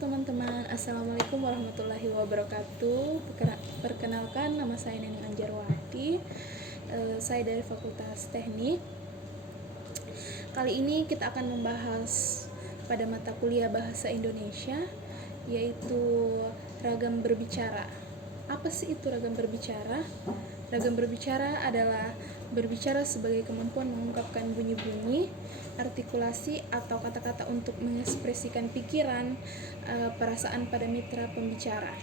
teman-teman, Assalamualaikum warahmatullahi wabarakatuh. Perkenalkan, nama saya Neneng Anjarwati. Saya dari Fakultas Teknik. Kali ini kita akan membahas pada mata kuliah Bahasa Indonesia, yaitu ragam berbicara. Apa sih itu ragam berbicara? Ragam berbicara adalah berbicara sebagai kemampuan mengungkapkan bunyi-bunyi, artikulasi atau kata-kata untuk mengekspresikan pikiran, perasaan pada mitra pembicara.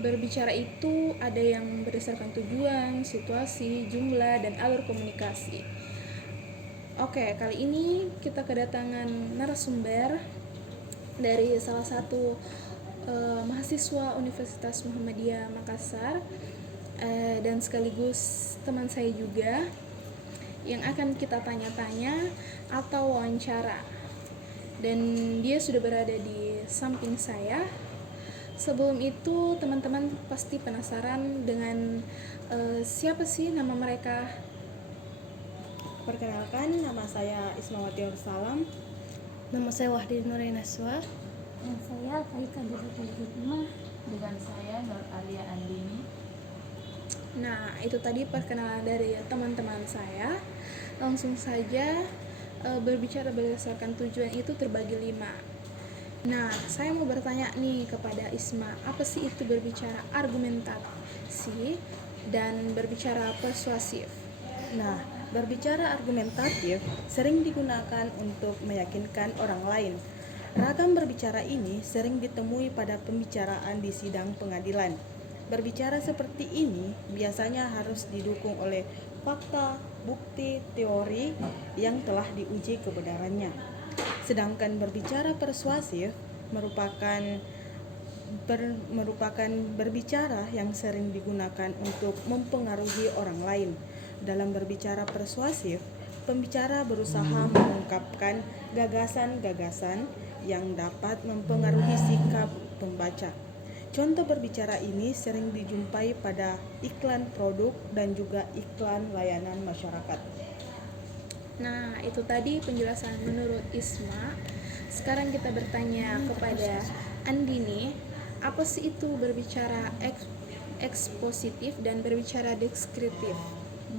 Berbicara itu ada yang berdasarkan tujuan, situasi, jumlah, dan alur komunikasi. Oke, kali ini kita kedatangan narasumber dari salah satu mahasiswa Universitas Muhammadiyah Makassar, dan sekaligus teman saya juga yang akan kita tanya-tanya atau wawancara. Dan dia sudah berada di samping saya. Sebelum itu teman-teman pasti penasaran dengan siapa sih nama mereka. Perkenalkan, nama saya Ismawati Salam. Nama saya Wahdi Nurainaswa. Dan saya Faika Duratul Hikmah. Dengan saya Nur Alia Andini. Nah, itu tadi perkenalan dari teman-teman saya. Langsung saja, berbicara berdasarkan tujuan itu terbagi 5. Nah, saya mau bertanya nih kepada Isma, apa sih itu berbicara argumentasi dan berbicara persuasif? Nah, berbicara argumentatif sering digunakan untuk meyakinkan orang lain. Ragam berbicara ini sering ditemui pada pembicaraan di sidang pengadilan. Berbicara seperti ini biasanya harus didukung oleh fakta, bukti, teori yang telah diuji kebenarannya. Sedangkan berbicara persuasif merupakan berbicara yang sering digunakan untuk mempengaruhi orang lain. Dalam berbicara persuasif, pembicara berusaha mengungkapkan gagasan-gagasan yang dapat mempengaruhi sikap pembaca. Contoh berbicara ini sering dijumpai pada iklan produk dan juga iklan layanan masyarakat. Nah, itu tadi penjelasan menurut Isma. Sekarang kita bertanya kepada Andini, apa sih itu berbicara ekspositif dan berbicara deskriptif?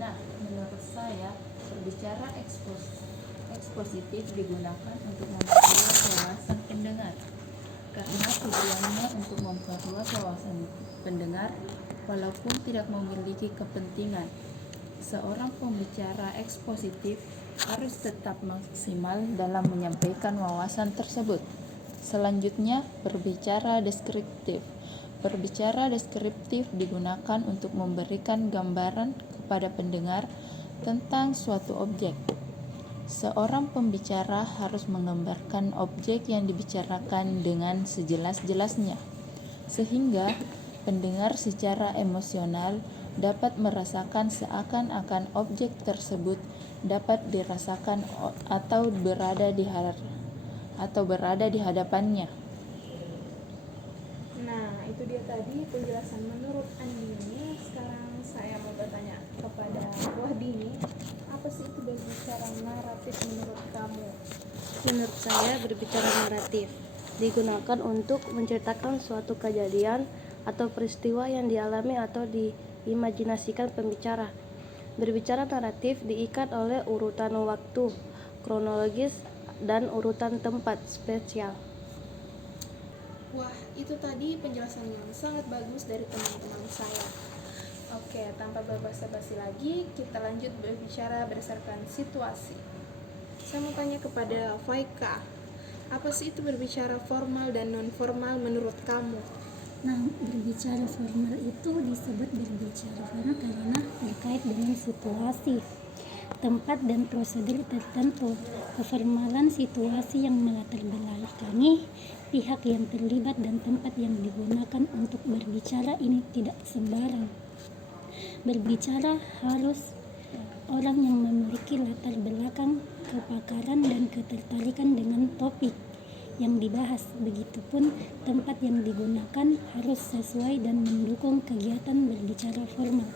Nah, menurut saya berbicara ekspositif digunakan untuk memperluas wawasan pendengar, karena tujuannya untuk memperluas wawasan pendengar walaupun tidak memiliki kepentingan. Seorang pembicara ekspositif harus tetap maksimal dalam menyampaikan wawasan tersebut. Selanjutnya, berbicara deskriptif. Berbicara deskriptif digunakan untuk memberikan gambaran kepada pendengar tentang suatu objek. Seorang pembicara harus menggambarkan objek yang dibicarakan dengan sejelas-jelasnya, sehingga pendengar secara emosional dapat merasakan seakan-akan objek tersebut dapat dirasakan atau berada di hadapannya. Nah, itu dia tadi penjelasan menurut Andini. Sekarang saya mau bertanya kepada Wahdini, apa sih itu berbicara naratif menurut kamu? Menurut saya, berbicara naratif digunakan untuk menceritakan suatu kejadian atau peristiwa yang dialami atau diimajinasikan pembicara. Berbicara naratif diikat oleh urutan waktu, kronologis, dan urutan tempat spesial. Wah, itu tadi penjelasan yang sangat bagus dari teman-teman saya. Oke, tanpa berbasa-basi lagi, kita lanjut berbicara berdasarkan situasi. Saya mau tanya kepada Faika, apa sih itu berbicara formal dan non-formal menurut kamu? Nah, berbicara formal itu disebut berbicara formal karena terkait dengan situasi, tempat, dan prosedur tertentu. Keformalan situasi yang melatar belakangi pihak yang terlibat dan tempat yang digunakan untuk berbicara ini tidak sembarang. Berbicara harus orang yang memiliki latar belakang, kepakaran, dan ketertarikan dengan topik yang dibahas. Begitupun tempat yang digunakan harus sesuai dan mendukung kegiatan berbicara formal.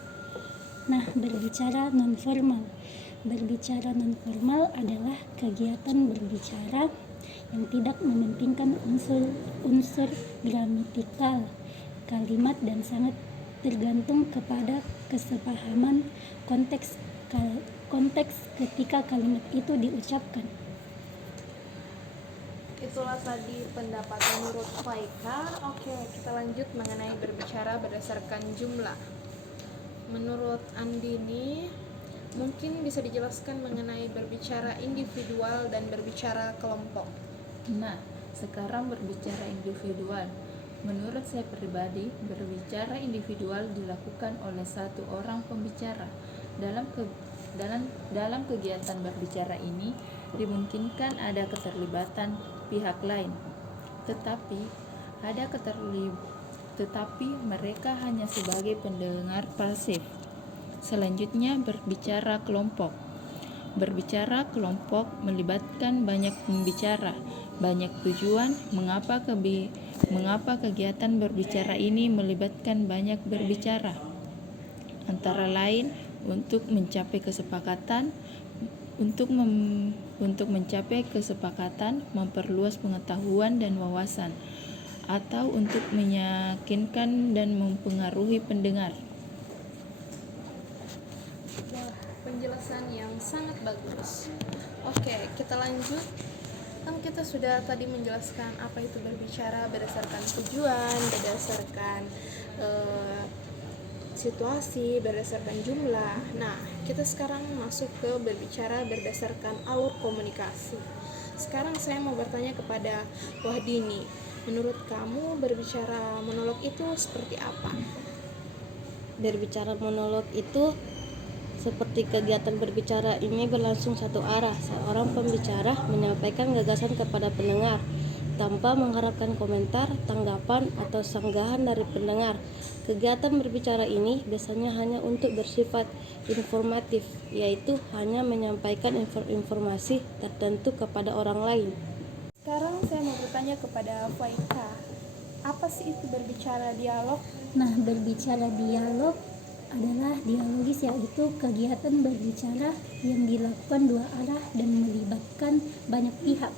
Nah, berbicara non-formal. Berbicara non-formal adalah kegiatan berbicara yang tidak mementingkan unsur gramatikal kalimat dan sangat tergantung kepada kesepahaman konteks ketika kalimat itu diucapkan. Itulah tadi pendapat menurut Faika. Oke, kita lanjut mengenai berbicara berdasarkan jumlah. Menurut Andini, mungkin bisa dijelaskan mengenai berbicara individual dan berbicara kelompok. Nah, sekarang berbicara individual. Menurut saya pribadi, berbicara individual dilakukan oleh satu orang pembicara. Dalam kegiatan berbicara ini dimungkinkan ada keterlibatan pihak lain, tetapi mereka hanya sebagai pendengar pasif. Selanjutnya, berbicara kelompok. Berbicara kelompok melibatkan banyak pembicara, banyak tujuan. Mengapa kegiatan berbicara ini melibatkan banyak berbicara? Antara lain untuk mencapai kesepakatan, memperluas pengetahuan dan wawasan, atau untuk meyakinkan dan mempengaruhi pendengar. Wah, penjelasan yang sangat bagus. Oke, kita lanjut. Kan kita sudah tadi menjelaskan apa itu berbicara berdasarkan tujuan, berdasarkan situasi, berdasarkan jumlah. Nah, kita sekarang masuk ke berbicara berdasarkan alur komunikasi. Sekarang saya mau bertanya kepada Wahdini, menurut kamu berbicara monolog itu seperti apa? Berbicara monolog itu seperti kegiatan berbicara ini berlangsung satu arah. Seorang pembicara menyampaikan gagasan kepada pendengar tanpa mengharapkan komentar, tanggapan, atau sanggahan dari pendengar. Kegiatan berbicara ini biasanya hanya untuk bersifat informatif, yaitu hanya menyampaikan informasi tertentu kepada orang lain. Sekarang saya mau bertanya kepada Faika, apa sih itu berbicara dialog? Nah, berbicara dialog adalah dialogis, yaitu kegiatan berbicara yang dilakukan dua arah dan melibatkan banyak pihak.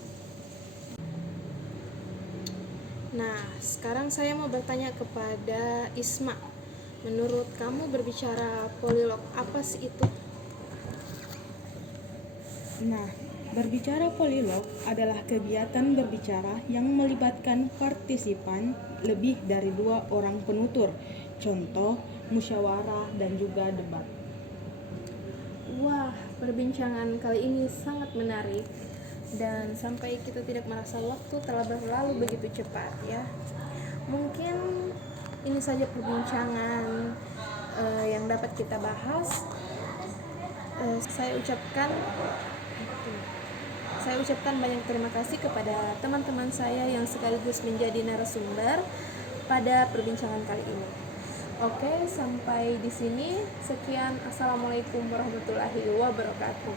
Nah, sekarang saya mau bertanya kepada Isma. Menurut kamu berbicara polilog apa sih itu? Nah, berbicara polilog adalah kegiatan berbicara yang melibatkan partisipan lebih dari 2 orang penutur. Contoh, musyawarah dan juga debat. Wah, perbincangan kali ini sangat menarik. Dan sampai kita tidak merasa waktu telah berlalu begitu cepat ya. Mungkin ini saja perbincangan yang dapat kita bahas. Saya ucapkan banyak terima kasih kepada teman-teman saya yang sekaligus menjadi narasumber pada perbincangan kali ini. Oke, sampai di sini. Sekian, assalamualaikum warahmatullahi wabarakatuh.